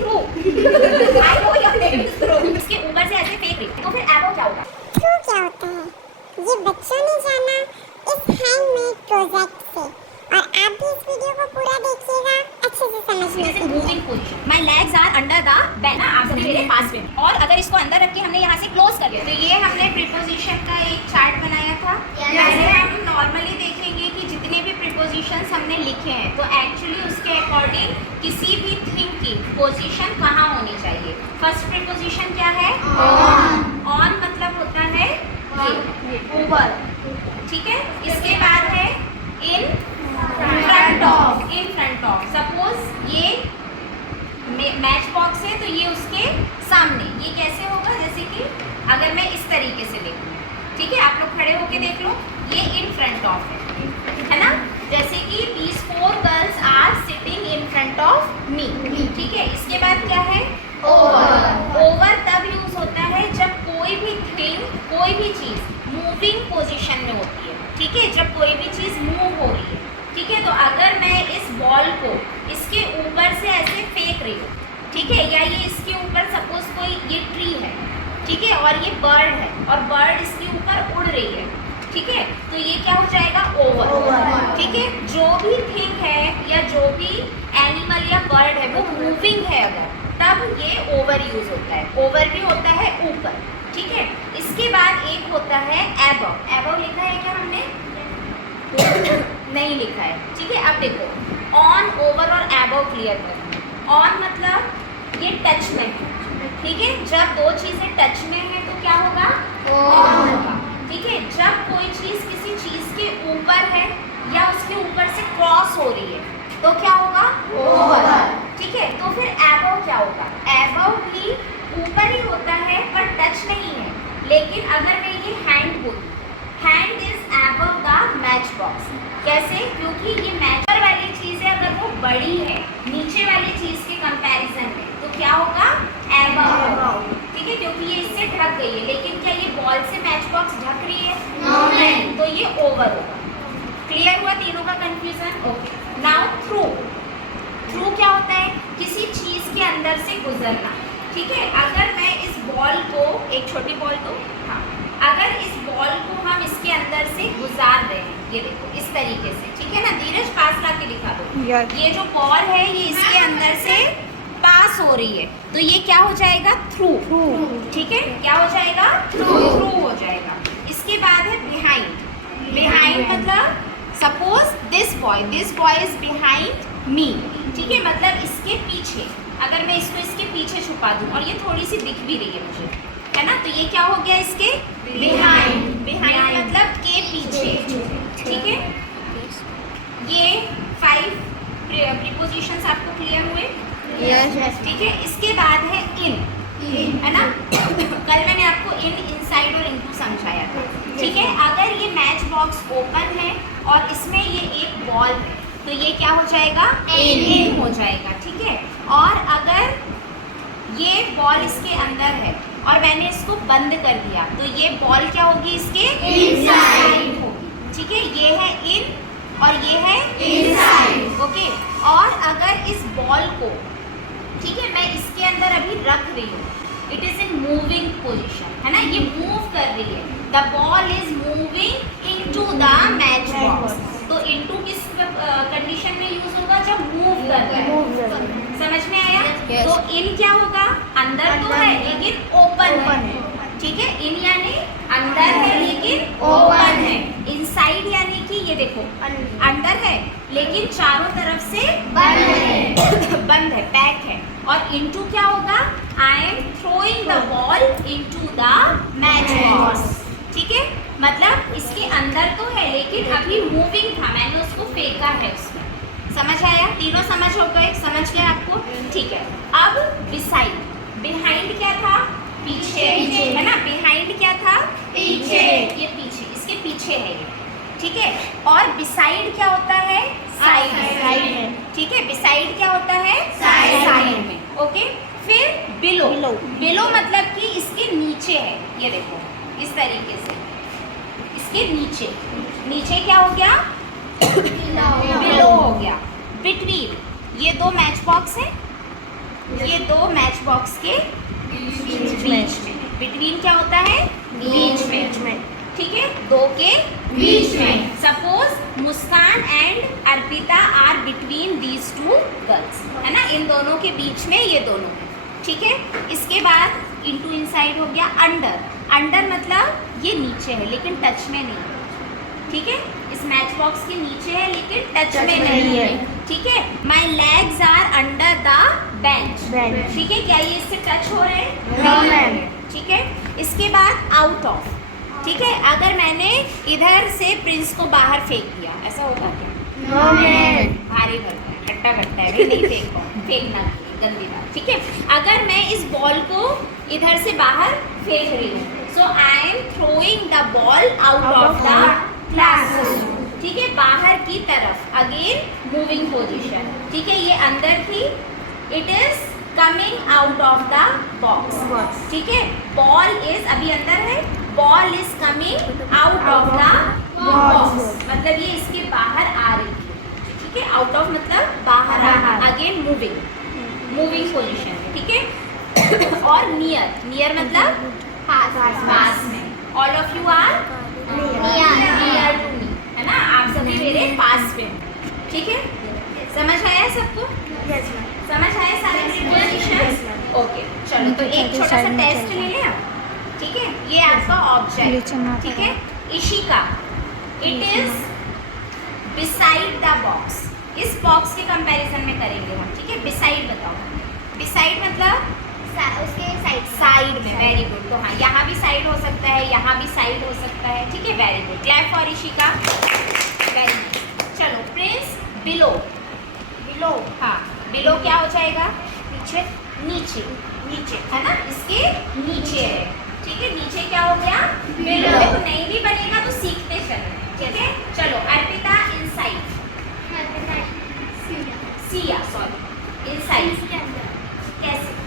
Through I know you are saying through, इसके ऊपर से ऐसे फेंक रही हूं, तो फिर एबव क्या होगा? थ्रू क्या होता है ये बच्चों ने जाना इस हैंडमेड प्रोजेक्ट से, और आप भी इस वीडियो को पूरा देखिएगा अच्छे से समझने जैसे के लिए। Moving position, my legs are under the bed ना, आप सभी मेरे पास में, और अगर इसको अंदर रख के हमने यहाँ से क्लोज कर लिया, तो ये हमने प्रीपोजिशन का एक चार्ट बनाया था। पहले हम नॉर्मली देखेंगे कि जितने भी प्रीपोजिशंस हमने लिखे हैं, तो एक्चुअली उसके अकॉर्डिंग किसी भी थिंग की पोजीशन कहाँ होनी चाहिए। फर्स्ट प्रीपोजिशन क्या है? ऑन। ऑन मतलब होता है ये ऊपर, ठीक है। इसके बाद है in front of, in front of. Suppose ये मैच बॉक्स है, तो ये उसके सामने, ये कैसे होगा? जैसे कि अगर मैं इस तरीके से देखूँ, ठीक है, आप लोग खड़े होके देख लो, ये इन फ्रंट ऑफ है ना। जैसे कि these four girls are sitting in front of me, ठीक है। इसके बाद क्या है? ओवर। ओवर तब यूज होता है जब कोई भी थिंग, कोई भी चीज मूविंग पोजीशन में होती है, ठीक है, जब कोई भी चीज मूव हो रही है, ठीक है। तो अगर मैं इस बॉल को इसके ऊपर से ऐसे फेंक रही हूँ, ठीक है, या ये इसके ऊपर सपोज कोई ये ट्री है, ठीक है, और ये बर्ड है, और बर्ड इसके ऊपर उड़ रही है, ठीक है, तो ये क्या हो जाएगा? ओवर, ठीक है। जो भी थिंग है या जो भी एनिमल या बर्ड है वो मूविंग है अगर, तब ये ओवर यूज होता है। ओवर भी होता है ऊपर, ठीक है। इसके बाद एक होता है एबव। एबव लिखा है क्या हमने? नहीं लिखा है, ठीक है। अब देखो, ऑन, ओवर और एबव क्लियर करो। ऑन मतलब ये टच में है, ठीक है, जब दो चीजें टच में है तो क्या होगा? ऑन होगा, ठीक है। जब कोई चीज किसी चीज के ऊपर है या उसके ऊपर से क्रॉस हो रही है तो क्या होगा? ओवर, ठीक है। तो फिर एबव क्या होगा? एबव भी ऊपर ही होता है पर टच नहीं है, लेकिन अगर मैं ये हैंड बोलूं, hand is above the match box. कैसे? क्योंकि ये मैच वाली चीज है, अगर वो बड़ी है नीचे वाली चीज के कंपैरिजन में, तो क्या होगा? एबव, ठीक है, क्योंकि ये इससे ढक गई है। लेकिन क्या ये बॉल से मैच बॉक्स ढक रही है? नहीं, तो ये ओवर होगा। क्लियर हुआ तीनों का confusion? Okay. Now through. Through क्या होता है? किसी चीज के अंदर से गुजरना, ठीक है। अगर मैं इस बॉल को, एक छोटी बॉल तो हाँ, अगर इस बॉल को हम इसके अंदर से गुजार रहे हैं, ये देखो इस तरीके से, ठीक है ना। धीरज पास ला के दिखा दो। ये जो बॉल है ये इसके अंदर से पास हो रही है, तो ये क्या हो जाएगा? थ्रू, ठीक है। क्या हो जाएगा? थ्रू हो जाएगा। इसके बाद है बिहाइंड। बिहाइंड मतलब suppose this boy is behind me, ठीक है, मतलब इसके पीछे। अगर मैं इसको इसके पीछे छुपा दूं और ये थोड़ी सी दिख भी रही है मुझे, है ना, तो ये क्या हो गया? इसके बिहाइंड। बिहाइंड मतलब के पीछे, ठीक है। ये 5 प्रीपोजिशंस आपको क्लियर हुए? यस, ठीक है। इसके बाद है इन, है ना। कल मैंने आपको इन, इनसाइड और इनटू समझाया था, ठीक है। अगर ये मैच बॉक्स ओपन है और इसमें ये एक बॉल है, तो ये क्या हो जाएगा? इन हो जाएगा, ठीक है। और अगर ये बॉल इसके अंदर है और मैंने इसको बंद कर दिया, तो ये बॉल क्या होगी? इसके इनसाइड होगी, ठीक है। ये है इन और ये है इनसाइड, ओके। और अगर इस बॉल को, ठीक है, मैं इसके अंदर अभी रख रही हूँ, it is in moving position, है ना, ये मूव कर रही है, the ball is moving into the match box. तो इनटू किस कंडीशन में यूज होगा? जब मूव कर रहा है। समझ में आया? तो इन क्या होगा? अंदर तो है लेकिन ओपन है, ठीक है। इन यानी अंदर है लेकिन ओपन है। इनसाइड यानी कि ये देखो अंदर है लेकिन चारों तरफ से बंद है, बंद है, पैक है। और इनटू क्या होगा? आई am throwing the ball into the match box, ठीक है। मतलब इसके अंदर तो है लेकिन अभी मूविंग था, मैंने उसको फेंका है उसमें। समझ आया? तीनों समझ हो गए? समझ गए आपको? ठीक है। अब बिसाइड। बिहाइंड क्या था? पीछे, है ना। बिहाइंड क्या था? पीछे, ये पीछे, इसके पीछे है ये, ठीक है। और बिसाइड क्या होता है? साइड में, ठीक है। बिसाइड क्या होता है? साइड में, ओके। फिर बिलो। बिलो मतलब कि इसके नीचे है, ये देखो इस तरीके से, इसके नीचे। नीचे क्या हो गया? बिलो हो गया। बिटवीन, ये दो मैच बॉक्स है, ये दो मैच बॉक्स के बीच में। बिटवीन क्या होता है? बीच में। ठीक है, दो के बीच में। Suppose Muskan and Arpita are between these two girls, है ना, इन दोनों के बीच में ये दोनों है। ठीक है, इसके बाद इनटू इनसाइड हो गया। अंडर, अंडर मतलब ये नीचे है लेकिन टच में नहीं है। ठीक है, इस मैच बॉक्स के नीचे है लेकिन टच में नहीं है। ठीक है, my legs are under the bench. ठीक है, क्या ये इससे टच हो रहे हैं? नहीं। ठीक है, इसके बाद आउट ऑफ। ठीक है, अगर मैंने इधर से प्रिंस को बाहर फेंक दिया, ऐसा होगा क्या? भारी भरता है, खट्टा खट्टा है, नहीं फेंकना गंदी बात। ठीक है, अगर मैं इस बॉल को इधर से बाहर फेंक रही हूँ, so I am throwing the ball out of the classroom. ठीक है, बाहर की तरफ, अगेन मूविंग पोजीशन। ठीक है, ये अंदर थी, it is coming out of the box. ठीक है, बॉल इज अभी अंदर है, ball is coming out of the box, मतलब ये इसके बाहर आ रही है। ठीक है, आउट ऑफ मतलब बाहर आना, अगेन मूविंग पोजीशन में। ठीक है, और नियर मतलब पास में। All of you are near to me, है ना, आप सभी मेरे पास में। ठीक है, समझ आया सबको? समझ आए सारे प्रीपोजिशंस? ओके, चलो तो एक छोटा सा टेस्ट ले लें आप। ठीक है, ये आपका ऑब्जेक्ट, ठीक है, Ishika, it is beside the box. इस बॉक्स के कंपैरिजन में करेंगे हम। ठीक है, बिसाइड बताओ। बिसाइड मतलब उसके साइड में। वेरी गुड, तो हाँ, यहाँ भी साइड हो सकता है, यहाँ भी साइड हो सकता है। ठीक है, very good, clap for Ishika, very good. चलो प्रिंस, बिलो। हाँ, बिलो क्या हो जाएगा? नीचे, है ना, इसके नीचे है। ठीक है, नीचे क्या हो गया? बिलो। देखो नहीं भी बनेगा तो सीखते चलना। ठीक है, चलो Arpita, inside. Siya, sorry, inside कैसे?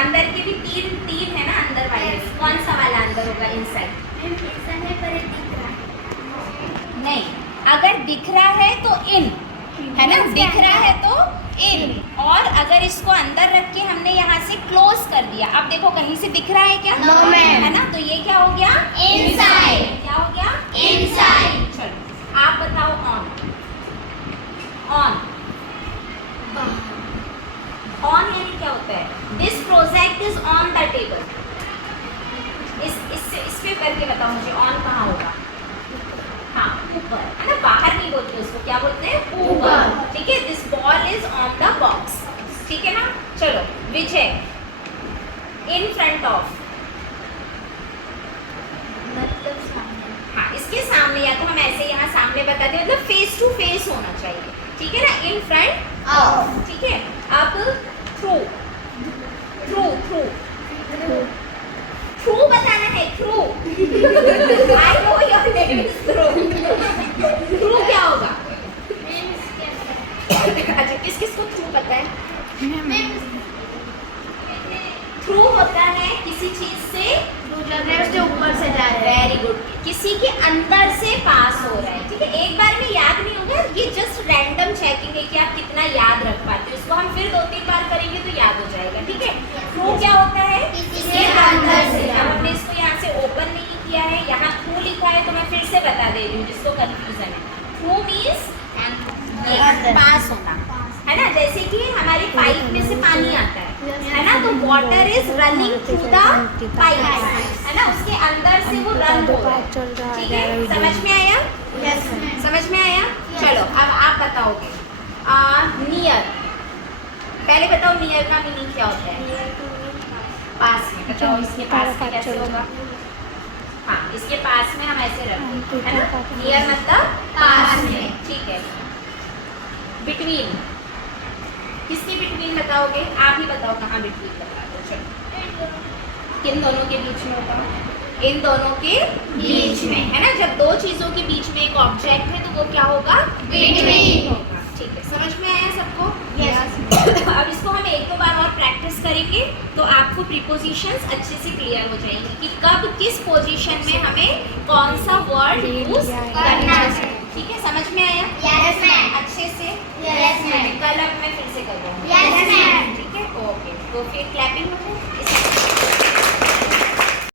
अंदर के भी तीन है ना, अंदर वाले, कौन सा वाला अंदर होगा? इनसाइड। नहीं, अगर दिख रहा है तो इन, है ना, दिख रहा है तो इन, और अगर इसको अंदर रख के हमने यहाँ से क्लोज कर दिया, अब देखो कहीं से दिख रहा है क्या? No, ma'am. है ना, तो ये क्या हो गया? Inside. क्या हो गया? Inside. चलो आप बताओ। ऑन यानी क्या होता है? This project is on the table. इस पे करके बताओ मुझे, ऑन कहाँ होगा? हाँ, ऊपर, है ना, बाहर नहीं बोलते उसको, क्या बोलते हैं? ऊपर। ठीक है, this ball is on the box. ठीक है ना, चलो विजय, इन फ्रंट ऑफ, मतलब सामने। हाँ, इसके सामने, या तो हम ऐसे यहाँ सामने बता दें, मतलब फेस टू फेस होना चाहिए। ठीक है ना, इन फ्रंट ऑफ। ठीक है, अब थ्रू बताना है, through. I know your name is through क्या होगा? अच्छा, किस को थ्रू पता है? थ्रू होता है किसी चीज से ऊपर से जा रहा है। वेरी गुड, किसी के अंदर से पास हो रहा है। ठीक है, एक बार में याद नहीं होगा, ये जस्ट रैंडम चेकिंग है कि आप कितना याद रख पाते हो। इसको हम फिर 2-3 बार करेंगे तो याद हो जाएगा। ठीक है, थ्रू क्या होता है? इसके अंदर से। अब हमने इसको यहाँ से ओपन नहीं किया है, यहाँ थ्रू लिखा है, तो मैं फिर से बता दे रही हूँ जिसको कंफ्यूजन है। थ्रू मीन्स पास होना, है ना, जैसे कि हमारी पाइप में से पानी आता है ना, तो water is running through the pipe, है ना, उसके अंदर से वो रन हो रहा है। ठीक है, समझ में आया? समझ में आया? चलो अब आप बताओगे। नियर, पहले बताओ नियर का मीनिंग क्या होता है? पास में। बताओ इसके पास में कैसे होगा? हाँ, इसके पास में हम ऐसे रखते हैं, है ना, नियर मतलब पास में। ठीक है, बिटवीन, किसके बिटवीन बताओगे? आप ही बताओ कहाँ बिटवीन बता दो। चलो, किन दोनों के बीच में होगा? इन दोनों के बीच में, है ना, जब दो चीजों के बीच में एक ऑब्जेक्ट है तो वो क्या होगा? बिटवीन होगा। ठीक है, समझ में आया सबको? अब इसको हम 1-2 बार और प्रैक्टिस करेंगे तो आपको प्रीपोजिशंस अच्छे से क्लियर हो जाएंगे कि कब किस पोजीशन में हमें कौन सा वर्ड यूज करना है। ठीक है, समझ में आया? Yes, ma'am. अच्छे से? Yes, ma'am. कल अब मैं फिर से करूँगी। Yes, ma'am. ठीक है। फिर क्लैपिंग हो जाए, इस